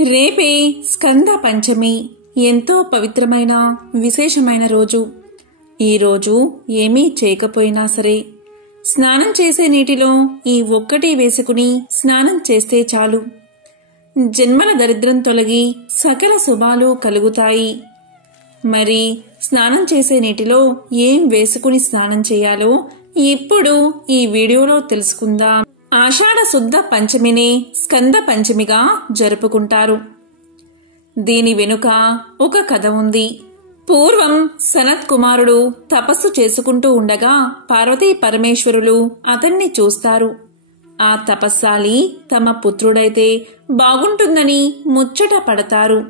రేపే స్కంద పంచమి. ఎంతో పవిత్రమైన విశేషమైన రోజు. ఈరోజు ఏమీ చేయకపోయినా సరే స్నానం చేసే నీటిలో ఈ ఒక్కటి వేసుకుని స్నానం చేస్తే చాలు. జన్మల దరిద్రం తొలగి సకల శుభాలు కలుగుతాయి. మరి స్నానం చేసే నీటిలో ఏం వేసుకుని స్నానం చేయాలో ఇప్పుడు ఈ వీడియోలో తెలుసుకుందాం. ఆషాఢ శుద్ధ పంచమినే స్కంద పంచమిగా జరుపుకుంటారు. దీని వెనుక ఒక కథ ఉంది. పూర్వం సనత్ కుమారుడు తపస్సు చేసుకుంటూ ఉండగా పార్వతీ పరమేశ్వరులు అతన్ని చూస్తారు. ఆ తపస్సాలి తమ పుత్రుడైతే బాగుంటుందని ముచ్చట పడతారు.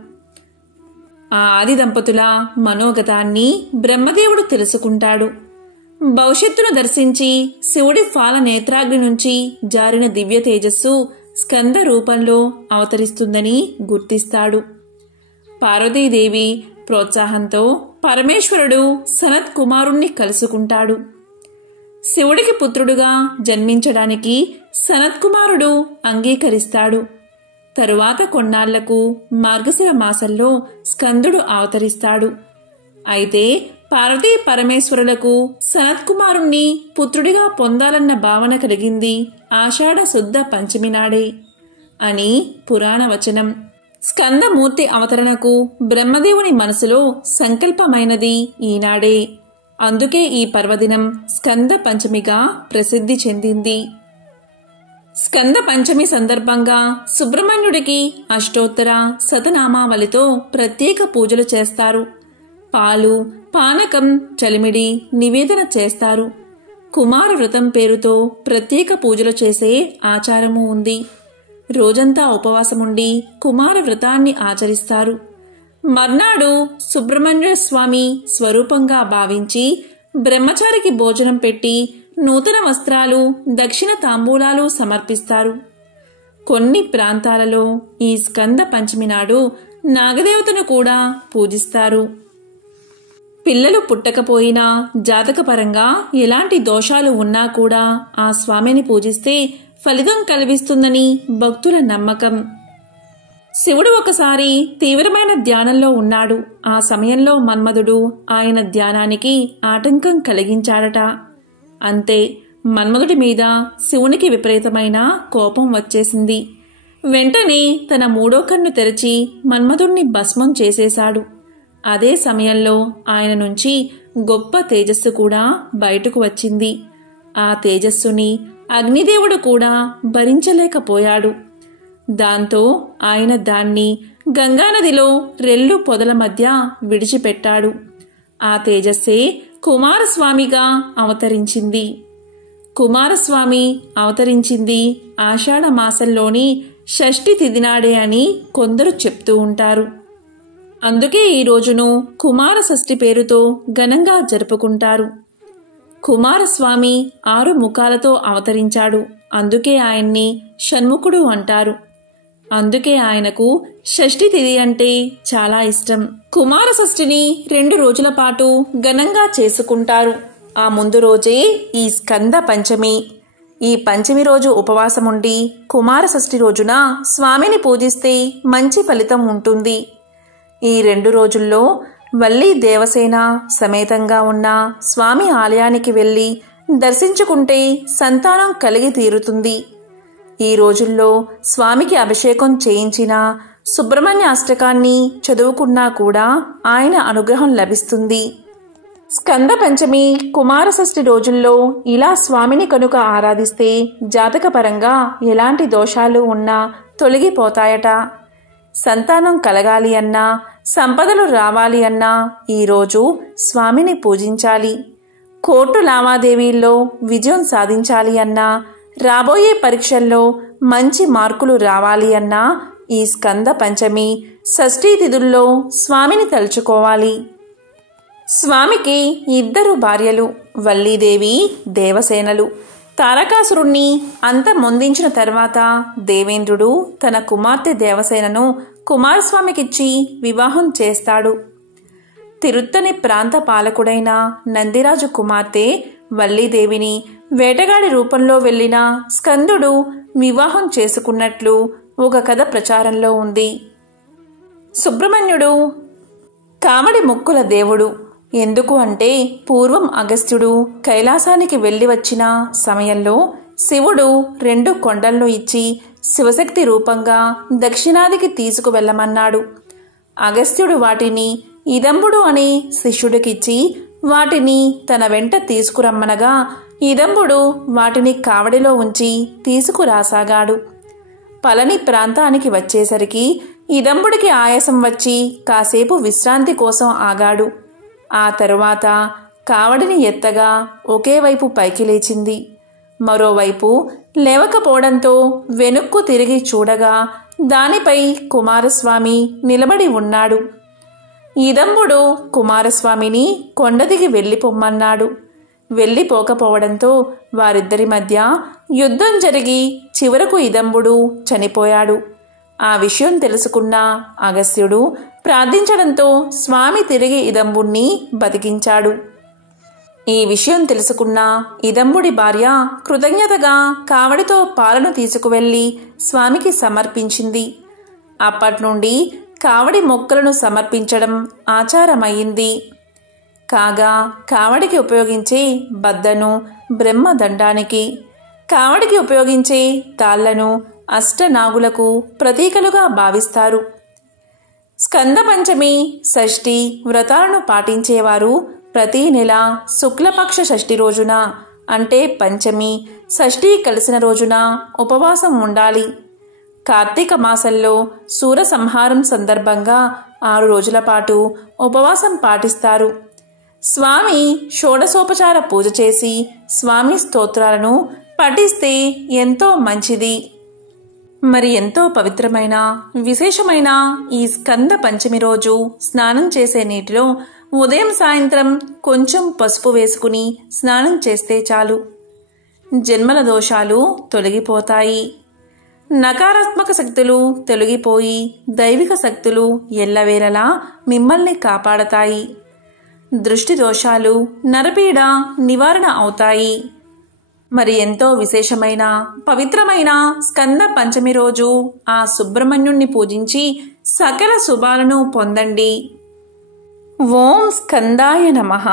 ఆ ఆది దంపతుల మనోగతాన్ని బ్రహ్మదేవుడు తెలుసుకుంటాడు. భవిష్యత్తును దర్శించి శివుడి ఫాల నేత్రాగ్ని నుంచి జారిన దివ్య తేజస్సు స్కంద రూపంలో అవతరిస్తుందని గుర్తిస్తాడు. పార్వతీదేవి ప్రోత్సాహంతో పరమేశ్వరుడు సనత్ కుమారుణ్ణి కలుసుకుంటాడు. శివుడికి పుత్రుడుగా జన్మించడానికి సనత్ కుమారుడు అంగీకరిస్తాడు. తరువాత కొన్నాళ్లకు మార్గశిర మాసంలో స్కందుడు అవతరిస్తాడు. అయితే పార్వతీ పరమేశ్వరులకు సనత్ కుమారుణ్ణి పుత్రుడిగా పొందాలన్న భావన కలిగింది ఆషాఢ శుద్ధ పంచమి నాడే అని పురాణ వచనం. స్కందమూర్తి అవతరణకు బ్రహ్మదేవుని మనసులో సంకల్పమైనది ఈనాడే. అందుకే ఈ పర్వదినం స్కంద పంచమిగా ప్రసిద్ధి చెందింది. స్కంద పంచమి సందర్భంగా సుబ్రహ్మణ్యుడికి అష్టోత్తర శతనామావళితో ప్రత్యేక పూజలు చేస్తారు. పాలు, పానకం, చలిమిడి నివేదన చేస్తారు. కుమార వ్రతం పేరుతో ప్రత్యేక పూజలు చేసే ఆచారము ఉంది. రోజంతా ఉపవాసముండి కుమార వ్రతాన్ని ఆచరిస్తారు. మర్నాడు సుబ్రహ్మణ్య స్వామి స్వరూపంగా భావించి బ్రహ్మచారికి భోజనం పెట్టి నూతన వస్త్రాలు, దక్షిణ తాంబూలాలు సమర్పిస్తారు. కొన్ని ప్రాంతాలలో ఈ స్కంద పంచమి నాడు నాగదేవతను కూడా పూజిస్తారు. పిల్లలు పుట్టకపోయినా జాతకపరంగా ఎలాంటి దోషాలు ఉన్నా కూడా ఆ స్వామిని పూజిస్తే ఫలితం కలిగిస్తుందని భక్తుల నమ్మకం. శివుడు ఒకసారి తీవ్రమైన ధ్యానంలో ఉన్నాడు. ఆ సమయంలో మన్మధుడు ఆయన ధ్యానానికి ఆటంకం కలిగించాడట. అంతే, మన్మధుడి మీద శివునికి విపరీతమైన కోపం వచ్చేసింది. వెంటనే తన మూడో కన్ను తెరిచి మన్మధుణ్ణి భస్మం చేసేశాడు. అదే సమయంలో ఆయన నుంచి గొప్ప తేజస్సు కూడా బయటకు వచ్చింది. ఆ తేజస్సుని అగ్నిదేవుడు కూడా భరించలేకపోయాడు. దాంతో ఆయన దాన్ని గంగానదిలో రెల్లు పొదల మధ్య విడిచిపెట్టాడు. ఆ తేజస్సే కుమారస్వామిగా అవతరించింది. కుమారస్వామి అవతరించింది ఆషాఢ మాసంలోని షష్ఠి తిథి నాడే అని కొందరు చెప్తూ ఉంటారు. అందుకే ఈ రోజును కుమార షష్ఠి పేరుతో ఘనంగా జరుపుకుంటారు. కుమారస్వామి 6 ముఖాలతో అవతరించాడు. అందుకే ఆయన్ని షణ్ముఖుడు అంటారు. అందుకే ఆయనకు షష్ఠి తిథి అంటే చాలా ఇష్టం. కుమార షష్ఠిని 2 రోజుల పాటు ఘనంగా చేసుకుంటారు. ఆ ముందు రోజే ఈ స్కంద పంచమి. ఈ పంచమి రోజు ఉపవాసముండి కుమార షష్ఠి రోజున స్వామిని పూజిస్తే మంచి ఫలితం ఉంటుంది. ఈ 2 రోజుల్లో వల్లి దేవసేన సమేతంగా ఉన్న స్వామి ఆలయానికి వెళ్ళి దర్శించుకుంటే సంతానం కలిగి తీరుతుంది. ఈ రోజుల్లో స్వామికి అభిషేకం చేయించిన సుబ్రహ్మణ్య అష్టకాన్ని చదువుకున్నా కూడా ఆయన అనుగ్రహం లభిస్తుంది. స్కంద పంచమి, కుమార షష్ఠి రోజుల్లో ఇలా స్వామిని కనుక ఆరాధిస్తే జాతకపరంగా ఎలాంటి దోషాలు ఉన్నా తొలగిపోతాయట. సంతానం కలగాలి అన్నా, సంపదలు రావాలి అన్నా ఈరోజు స్వామిని పూజించాలి. కోర్టు లావాదేవీల్లో విజయం సాధించాలి అన్నా, రాబోయే పరీక్షల్లో మంచి మార్కులు రావాలి అన్నా ఈ స్కంద పంచమి, షష్ఠీ తిథుల్లో స్వామిని తలుచుకోవాలి. స్వామికి 2 భార్యలు, వల్లీదేవి, దేవసేనలు. తారకాసురుణ్ణి అంతమొందించిన తర్వాత దేవేంద్రుడు తన కుమార్తె దేవసేనను కుమారస్వామికిచ్చి వివాహం చేస్తాడు. తిరుత్తని ప్రాంత పాలకుడైన నందిరాజు కుమార్తె వల్లీదేవిని వేటగాడి రూపంలో వెళ్లిన స్కందుడు వివాహం చేసుకున్నట్లు ఒక కథ ప్రచారంలో ఉంది. సుబ్రహ్మణ్యుడు కావడి మొక్కుల దేవుడు. ఎందుకు అంటే పూర్వం అగస్త్యుడు కైలాసానికి వెళ్ళి వచ్చిన సమయంలో శివుడు 2 కొండలను ఇచ్చి శివశక్తి రూపంగా దక్షిణాదికి తీసుకువెళ్ళమన్నాడు. అగస్త్యుడు వాటిని ఇదంబుడు అనే శిష్యుడికిచ్చి వాటిని తన వెంట తీసుకురమ్మనగా ఇదంబుడు వాటిని కావడిలో ఉంచి తీసుకురాసాగాడు. పళని ప్రాంతానికి వచ్చేసరికి ఇదంబుడికి ఆయాసం వచ్చి కాసేపు విశ్రాంతి కోసం ఆగాడు. ఆ తరువాత కావడిని ఎత్తగా ఒకే వైపు పైకి లేచింది. మరోవైపు లేవకపోవడంతో వెనుక్కు తిరిగి చూడగా దానిపై కుమారస్వామి నిలబడి ఉన్నాడు. ఇదంబుడు కుమారస్వామిని కొండ దిగి వెళ్ళిపోమ్మన్నాడు. వెళ్ళిపోకపోవడంతో వారిద్దరి మధ్య యుద్ధం జరిగి చివరకు ఇదంబుడు చనిపోయాడు. ఆ విషయం తెలుసుకున్న అగస్త్యుడు ప్రార్థించడంతో స్వామి తిరిగి ఇదంబుణ్ణి బతికించాడు. ఈ విషయం తెలుసుకున్న ఇదంబుడి భార్య కృతజ్ఞతగా కావడితో పాలను తీసుకువెళ్ళి స్వామికి సమర్పించింది. అప్పట్నుండి కావడి మొక్కలను సమర్పించడం ఆచారమయ్యింది. కాగా కావడికి ఉపయోగించే బద్దను బ్రహ్మదండానికి, కావడికి ఉపయోగించే తాళ్లను అష్టనాగులకు ప్రతీకలుగా భావిస్తారు. స్కంద పంచమి, షష్ఠి వ్రతాలను పాటించేవారు ప్రతీ నెల శుక్లపక్ష షష్ఠి రోజున అంటే పంచమి, షష్ఠి కలిసిన రోజున ఉపవాసం ఉండాలి. కార్తీక మాసంలో సూర సంహారం సందర్భంగా 6 రోజుల పాటు ఉపవాసం పాటిస్తారు. స్వామి షోడశోపచార పూజ చేసి స్వామి స్తోత్రాలను పఠిస్తే ఎంతో మంచిది. మరి ఎంతో పవిత్రమైన విశేషమైన ఈ స్కంద పంచమి రోజు స్నానం చేసే నీటిలో ఉదయం సాయంత్రం కొంచెం పసుపు వేసుకుని స్నానం చేస్తే చాలు. జన్మల దోషాలు తొలగిపోతాయి. నకారాత్మక శక్తులు తొలగిపోయి దైవిక శక్తులు ఎల్లవేళలా మిమ్మల్ని కాపాడతాయి. దృష్టి దోషాలు, నరపీడ నివారణ అవుతాయి. మరి ఎంతో విశేషమైన పవిత్రమైన స్కంద పంచమి రోజు ఆ సుబ్రహ్మణ్యుణ్ణి పూజించి సకల శుభాలను పొందండి. ఓం స్కందాయ నమః.